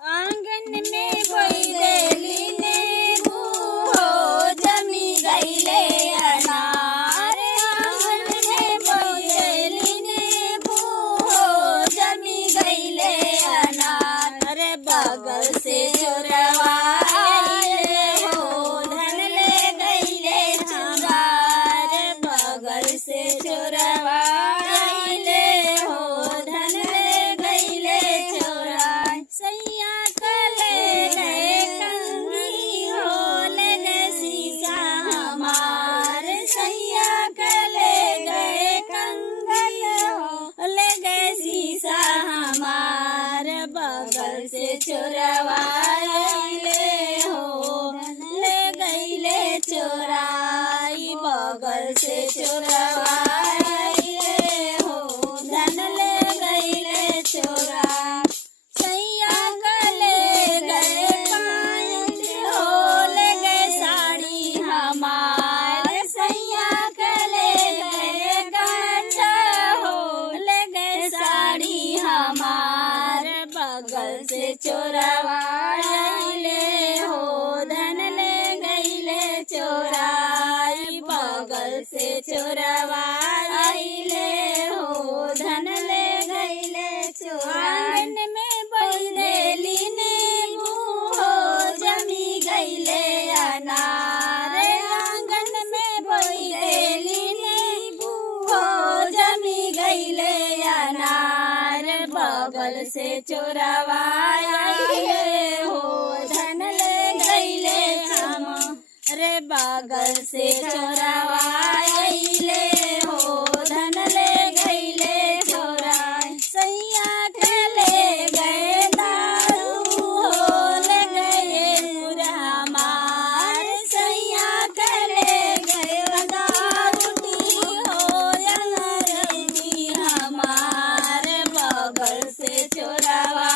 आंगन में बोई देली नींबू हो जमी गईले अनार। आंगन में बोई देली नींबू हो जमी गईले अनार। अरे बगल से चोरवा आइले हो धन ले गईले चुरार। बगल से चोरवा आइले हो धन ले गईले चोरार। सैया ले गए कंगी हो ले गए शीशा हमार। सैया ले गए कंगी हो ले गए शीशा हमार। बगल से चोरवा आइले हो ले गईले चोराई। बगल से चोरवा आइले हो धन ले गईले चोराई। सैया ले गए पायल हो ले गए साड़ी हमार। सैया ले गए कांटा हो ले गए साड़ी हमार। बगल से चोरवा आइले हो धन ले गईले चोराई। बगल से चोरवा आइले हो धन ले गईले चोराई। आंगन में बोई देली नींबू हो जमी गईले अनार। आंगन में बोई देली नींबू हो जमी गईले अनार। बगल से चोरवा आइले हो धन ले गईले चमा। रे बगल से चोरवा आइले हो धन ले गईले चोराई। सैया ले गए दारू हो ले गए हमार। सैया ले गए दारू हो अंग्रेजी हमार। बगल से चोरवा